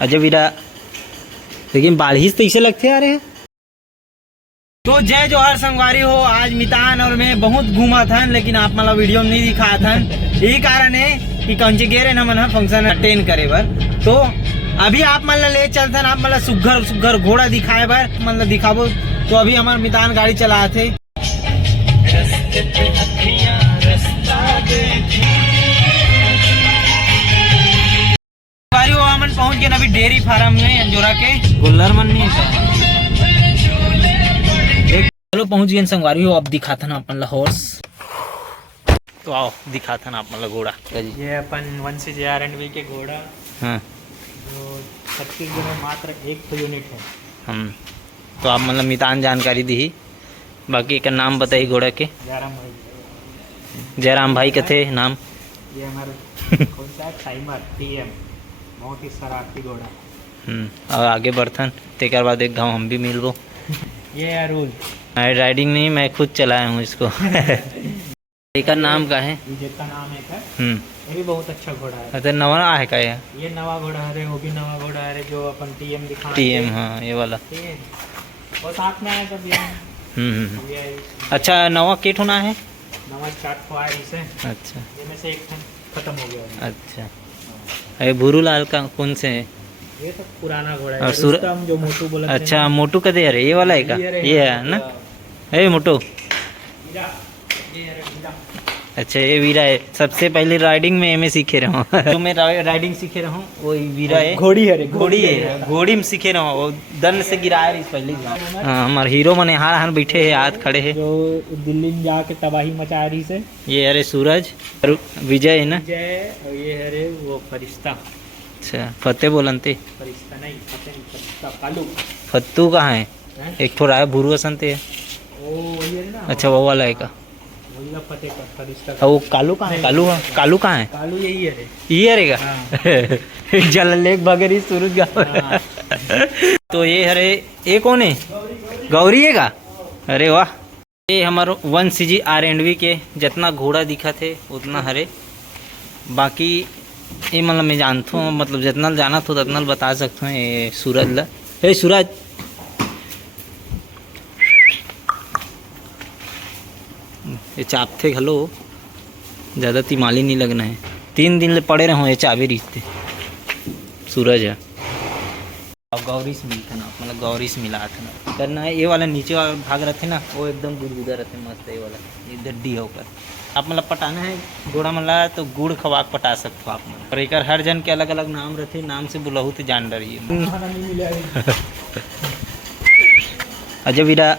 अजय वीरा लेकिन बारिश तो इसे लगते आ रहे हैं। तो जय जोहार संगवारी हो। आज मितान और मैं बहुत घूमा था, लेकिन आप मतलब वीडियो में नहीं दिखाया था। यही कारण है कि कौन गे रहे ना मन फंक्शन अटेंड करे बर। तो अभी आप मतलब ले चलते आप मतलब सुघर सुघर घोड़ा दिखाए बर मतलब दिखाबो। तो अभी हमारे मितान गाड़ी चला थे। हमन पहुंच गए अभी डेयरी फार्म में अंजोरा के गुल्लर मन नहीं है। चलो पहुंच गए संगवारी हो। अब दिखा था ना अपन ला हॉर्स। तो आओ दिखा था ना अपन ला घोड़ा। ये अपन 1cc R&V के घोड़ा। हाँ जो छत्तीसगढ़ में मात्र 1 यूनिट है। तो आप मतलब मितान जानकारी दी। बाकी का नाम बताइए घोड़ा के। जयराम भाई। जयराम भाई का थे नाम। ये हमारे कौन सा टाइमर TM बहुत ही शरारती घोड़ा। और आगे बढ़थन तेकर बाद एक गाँव हम भी मिलबो। ये है रूल। राइडिंग नहीं, मैं खुद चलाया हूँ इसको। एक नाम का है जिसका नाम है ये भी बहुत अच्छा घोड़ा है। अच्छा नवा है का ये नवा घोड़ा है, वो भी नवा घोड़ा है जो अपन TM दिखा। TM हाँ ये वाला। और साथ में आया कभी। अच्छा नवा किट होना है। नवा स्टार्ट हुआ है इसे। अच्छा ये में से एक खत्म हो गया। अच्छा अरे भूरू लाल का कौन से है? ये तो पुराना घोड़ा है। और जो मोटू बोला। अच्छा मोटू का दे रहे ये वाला है का? ये है ना। अरे मोटू। अच्छा ये वीरा है। सबसे पहले राइडिंग में एम सीखे रहा हूँ। तो मैं राइडिंग सीखे रहा हूँ वो वीरा है। घोड़ी है घोड़ी है। घोड़ी में सीखे रहा हूँ। वो दंड से गिराया इस पहले। हाँ हमारे हीरो मन हार बैठे है, हाथ खड़े है। जो दिल्ली में जाके तबाही मचा रही से। ये अरे सूरज विजय है ना। विजय और ये अरे वो फरिश्ता। अच्छा फतेह बोलनते। फरिश्ता नहीं, फरिश्ता कालू। फत्तू कहाँ है? एक थोड़ा है भूरू संते है। ओ ये ना। अच्छा वो वाला है का? फतेह का फरिश्ता। वो कालू कहाँ है? कालू कहाँ है? कालू यही है। ये रहेगा। जल लेक बगरी सूरज गाँव। तो ये हरे ये कौन है? गौरी है का? अरे वाह। ये हमारे 1cc R&V के जितना घोड़ा दिखा थे उतना हरे। बाकी ये मतलब मैं जानता हूँ, मतलब जितना जाना था उतना बता सकता हूँ। ये सूरज ला। हे सूरज ये चापथे घलो ज़्यादा तिमाली नहीं लगना है। 3 दिन ले पड़े रहो ये चाबे रिश्ते। सूरज है और गौरी से मिलता ना मतलब गौरी से मिला था ना करना है। ये वाला नीचे वाला भाग रहते ना वो एकदम गुदगुदा रहते मस्त। ये वाला ये दड्डी होकर आप मतलब पटाना है घोड़ा मला तो गुड़ खवा पटा सकते हो आप। और एक हर जन के अलग अलग नाम रहते, नाम से बुलाऊ तो जान डरिए। अजय वीरा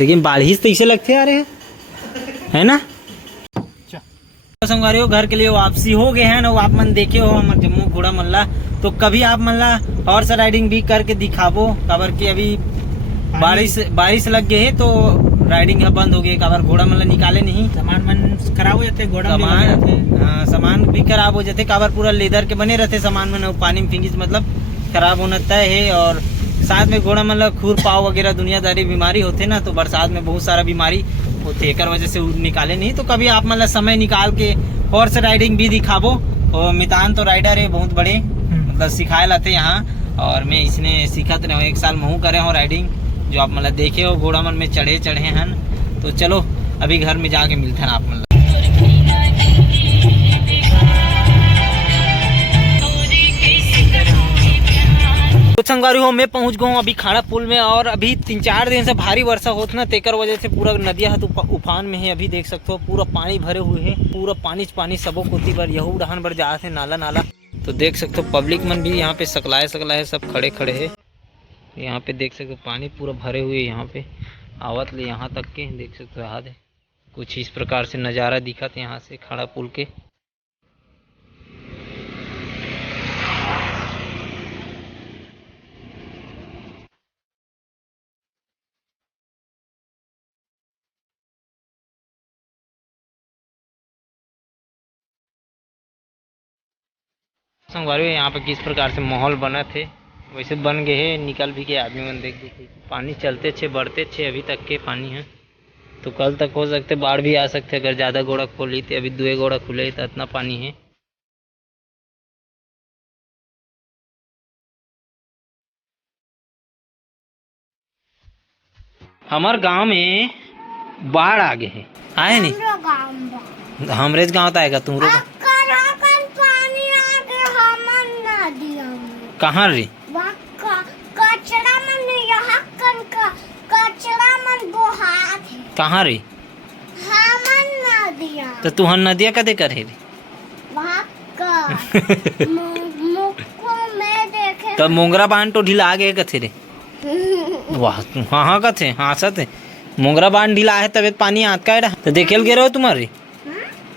लेकिन बारिश तो इसे लगते आ रहे हैं है ना। संगवारी हो घर के लिए वापसी हो गए हैं ना। आप मन देखे हो हमारे जम्मू घोड़ा मल्ला। तो कभी आप मल्ला हॉर्स राइडिंग भी करके दिखाबो। काबर की अभी बारिश लग गए है तो राइडिंग बंद हो गई। काबर घोड़ा मल्ला निकाले नहीं। सामान मन खराब हो जाते घोड़ा सामान भी खराब हो जाते। काबर पूरा लेदर के बने रहते सामान मन पानी में फिंगिस मतलब खराब होना तय है। और साथ में घोड़ा मतलब खुर पाव वगैरह दुनियादारी बीमारी होते ना, तो बरसात में बहुत सारा बीमारी होते एक वजह से निकाले नहीं। तो कभी आप मतलब समय निकाल के हॉर्स राइडिंग भी दिखाबो। और मितान तो राइडर है बहुत बड़े मतलब सिखाए लाते यहाँ। और मैं इसने सीखत रहे हूँ 1 साल महू करे हूँ राइडिंग। जो आप मतलब देखे हो घोड़ा मन में चढ़े हैं। तो चलो अभी घर में जाके मिलते हैं आप मतलब। तो संगवारी हो मैं पहुंच गया हूँ अभी खाड़ा पुल में। और अभी 3-4 दिन से भारी वर्षा होता ना तेकर वजह से पूरा नदिया है तो उफान में है। अभी देख सकते हो पूरा पानी भरे हुए हैं। पूरा पानी सबो कोती पर यहू उड़ान भर जा है नाला। तो देख सकते हो पब्लिक मन भी यहाँ पे सकलाए सब खड़े है। यहाँ पे देख सकते हो पानी पूरा भरे हुए यहाँ पे आवत ले यहाँ तक के देख सकते हो। हाथ कुछ इस प्रकार से नज़ारा दिखा था यहाँ से खाड़ा पुल के। संगवारी यहाँ पे किस प्रकार से माहौल बना थे वैसे बन गए है। निकल भी गए आदमी मन देख पानी चलते छे बढ़ते छे अभी तक के पानी है। तो कल तक हो सकते बाढ़ भी आ सकते अगर ज़्यादा घोड़ा खोली थे। अभी 2 घोड़ा खुले तो इतना पानी है। हमार गांव में बाढ़ आ गए है, आए नहीं हमरे गाँव तो आएगा तुम लोग कहाँ रे कहाँ रे तो तुहर नदिया कदे करे रे तब मोंगरा बांध तो ढीला आ गए कथे रे वाह हाँ हाँ कथे हाँ सत मोंगरा बांध ढीला है तब पानी आत का रहा तो देखेल गे रहो तुम्हारे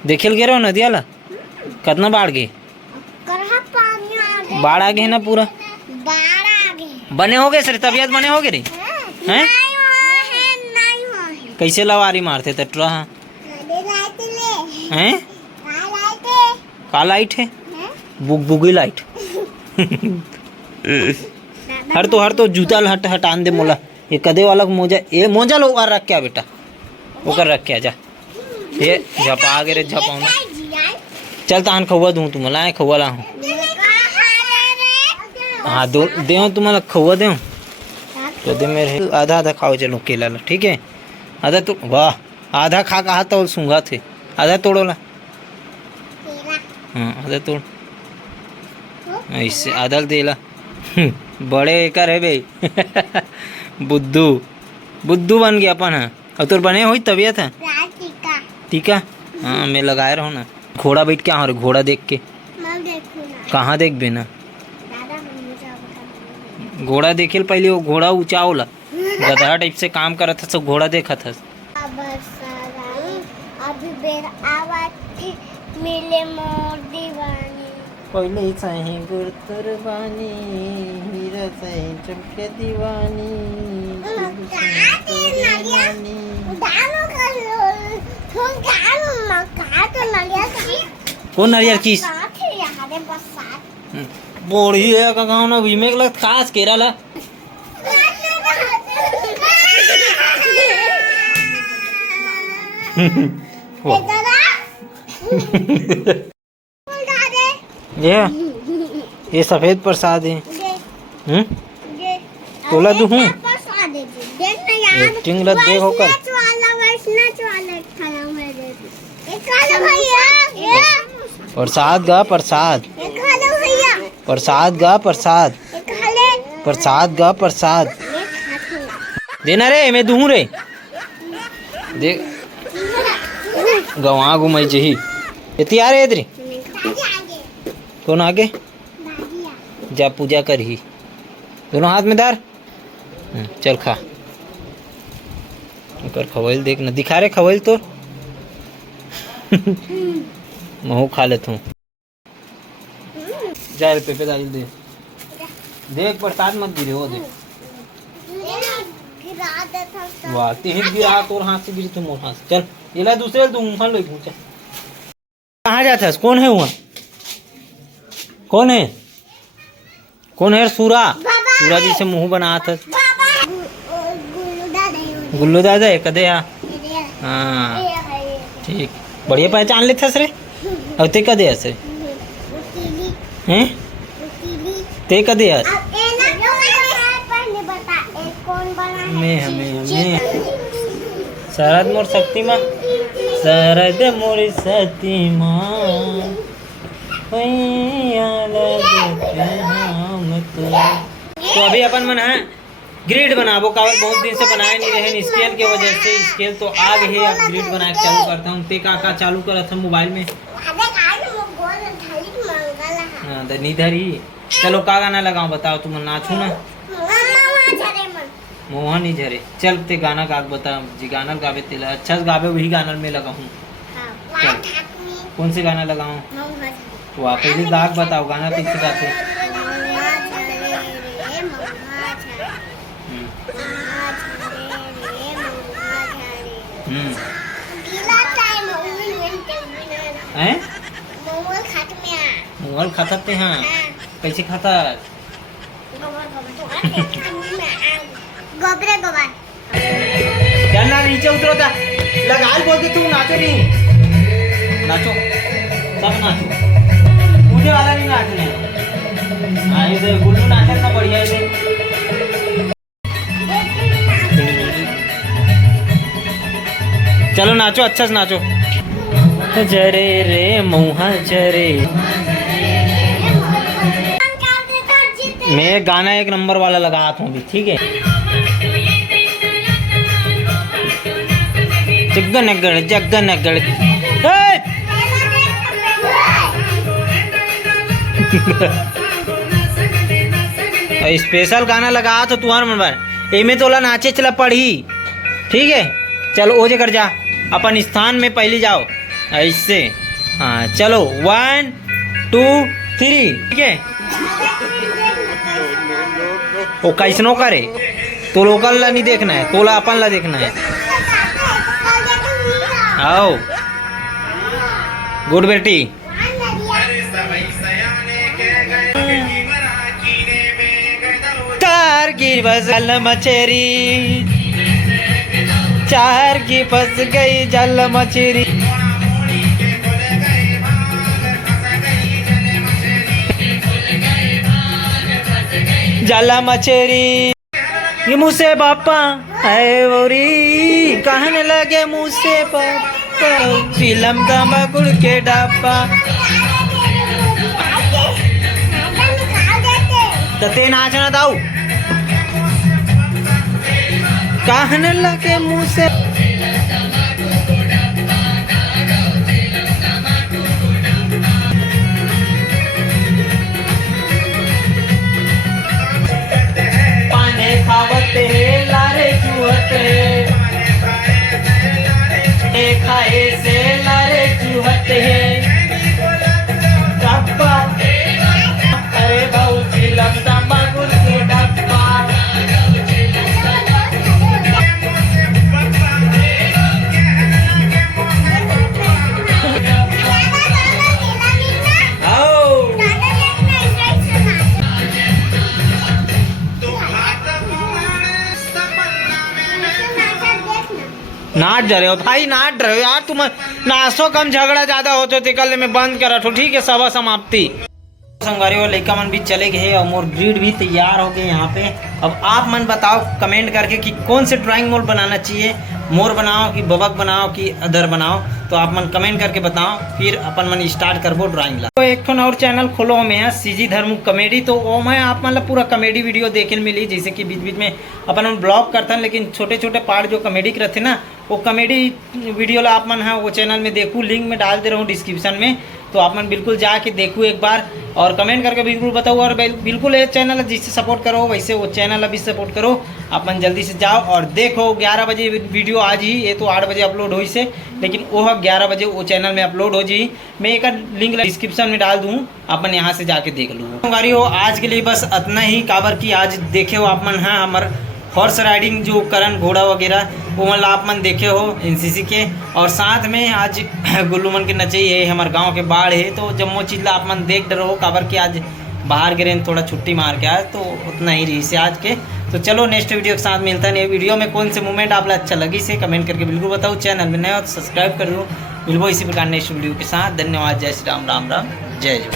देखेल गे रहो नदिया ला कितना बाढ़ गए बाढ़ आ गए ना पूरा बने हो गए सर तबियत बने हो गए रे हैं कैसे लवारी मारते तटरा हैं का लाइट है बुगी लाइट हर तो जूता हटान दे मोला ये कदे वाला मोजा लो रख क्या बेटा वो कर रख क्या जा ये झपा गे रे झपाऊना चल तहन खौआ दूँ तुम्हारा आए खौआ ला हूँ हाँ दो दे तुम्हारा खौआ दे तो दे मेरे आधा खाओ चलो केला ला ठीक है आधा तो वाह आधा खा कहा तो सूंघा थे आधा तोड़ो ला हाँ आधा तोड़ ऐसे आधा देला बड़े कर है भाई बुद्धू बन गया अपन है और तोर बने हुई तबीयत है टीका हाँ मैं लगाए रहो ना घोड़ा बैठ के हाँ घोड़ा देख के कहाँ देख बेना घोड़ा देखे पहले वो घोड़ा ऊंचा होला गधा टाइप से काम करत था सब घोड़ा देखा था मिले मोर दीवानी पहले चाहे गुरतर बानी हीरा चाहे चमके दीवानी कौन नारियल चीज बोड़ी है का गाँव ना भीमे लग खास केरा ला ये सफेद प्रसाद है तोला दू हूँ एक्टिंग लग देखो कर प्रसाद गा प्रसाद प्रसाद गा प्रसाद प्रसाद गा प्रसाद देना रे मैं दूँ रे देख गवा घुमाई जही इतनी आ रहे इधर कौन आगे जा पूजा कर ही दोनों हाथ में दार चल खा कर खवैल देख ना दिखा रे खवैल तो महू खा लेता हूँ जा रे पे दाल दे देख प्रसाद मत गिरे हो देख वाह तेज गिरा तोर हाथ से गिरी तुम मोर हाथ से चल ये ला दूसरे दूँ लो पूछा कहाँ जाता है कौन है वहाँ कौन है सूरा सूरा जी से मुंह बना था गुल्लू दादा है कदे हाँ ठीक बढ़िया पहचान लेते सरे और ते कदे सरे हैं ते कदे मैं शरद मोर शक्तिमान शरद मोर शक्तिमान तो अभी अपन मन है ग्रिड बनाबो कावल बहुत दिन से बनाए नहीं रहे स्केल के वजह से स्केल तो आ गए है अब ग्रिड बना के चालू करता हूँ ते का चालू करा था मोबाइल में हाँ निधर ही चलो का गाना लगाऊं बताओ तुम नाचू ना मोहन ही झरे चल ते गाना गा बता जी गाना गावे तेला अच्छा गावे वही गाना में लगाऊं कौन से गाना लगाऊं तो आप पहले गाग बताओ गाना कैसे गाते हैं मोगल खाते हैं कैसे खाता चल ना नीचे उतरो था लगा बोल के तू नाचो नहीं नाचो सब नाचो मुझे वाला नहीं नाचने हाँ इधर गुल्लू नाचना बढ़िया इधर चलो नाचो, अच्छा से नाचो। जरे रे मुहा जरे। मैं गाना एक नंबर वाला लगाता हूँ अभी, ठीक है। जगनगढ़ जगनगढ़। स्पेशल गाना लगा तो तुम्हार मन बार एमे तोला नाचे चला पढ़ी, ठीक है। चलो ओ जगह जा, अपन स्थान में पहले जाओ ऐसे। हाँ चलो 1 2 3, ठीक है। वो कैसनो करे तो लोकल ला नहीं देखना है, तोला अपन ला देखना है। आओ गुड बेटी। तार की बस जल मछेरी, चार की फंस गई जल मछेरी। जल मछेरी ये मुँह से बापा है वोरी, कहने लगे मुँह से पापा फिल्म का मकुड़ के डापा। ते नाचना दाऊ, कहने लगे मुँह से। पाने खावते लारे चूहते, खाए से लारे चूहते डब्बा। अरे भाऊ फिल्म का मकुड़ के डब्बा। नाच रहे हो भाई, नाच रहे हो यार तुम। नाचो कम, झगड़ा ज्यादा हो तो निकलने में बंद कर रखो, ठीक है। सभा समाप्ति। संगवारी और लड़का मन भी चले गए और मोर ग्रिड भी तैयार हो गए यहाँ पे। अब आप मन बताओ कमेंट करके कि कौन से ड्राइंग मोर बनाना चाहिए, मोर बनाओ कि बबक बनाओ कि अदर बनाओ। तो आप मन कमेंट करके बताओ, फिर अपन मन स्टार्ट करबो ड्राइंग ला। तो एक और चैनल खोलो में है सीजी धर्म कॉमेडी। तो वो में आप मतलब पूरा कॉमेडी वीडियो देखे मिली, जैसे कि बीच बीच में अपन ब्लॉग करते हैं, लेकिन छोटे छोटे पार्ट जो कॉमेडी के रहते ना, वो कॉमेडी वीडियो ला आप मन है वो चैनल में देखूँ। लिंक में डाल दे रहा हूँ डिस्क्रिप्शन में, तो आप मन बिल्कुल जाके देखो एक बार और कमेंट करके बिल्कुल बताओ। और बिल्कुल ये चैनल जिससे सपोर्ट करो वैसे वो चैनल अभी सपोर्ट करो। आप मन जल्दी से जाओ और देखो। 11 बजे वीडियो आज ही, ये तो 8 बजे अपलोड हुई से, लेकिन वो 11 बजे वो चैनल में अपलोड हो जी। मैं एक लिंक डिस्क्रिप्शन में डाल दूँ, अपन यहाँ से जाके देख लूँ। गाड़ी हो आज के लिए बस इतना ही। काबर की आज देखे हो आप मन है हमारे हॉर्स राइडिंग जो करण घोड़ा वगैरह वो मतलब आप मन देखे हो एनसीसी के। और साथ में आज गुल्लू मन के नचे है, हमारे गांव के बाढ़ है, तो जम्मो चीज ला आप मन देख रहो। काबर कि आज बाहर गिरे थोड़ा छुट्टी मार के आए, तो उतना ही रही से आज के। तो चलो नेक्स्ट वीडियो के साथ मिलता है। नए वीडियो में कौन से मूवमेंट आप अच्छा लगी से कमेंट करके बिल्कुल बताओ। चैनल में नए हो तो सब्सक्राइब कर लो। मिलबो इसी प्रकार नेक्स्ट वीडियो के साथ। धन्यवाद। जय श्री राम, राम राम, जय जय।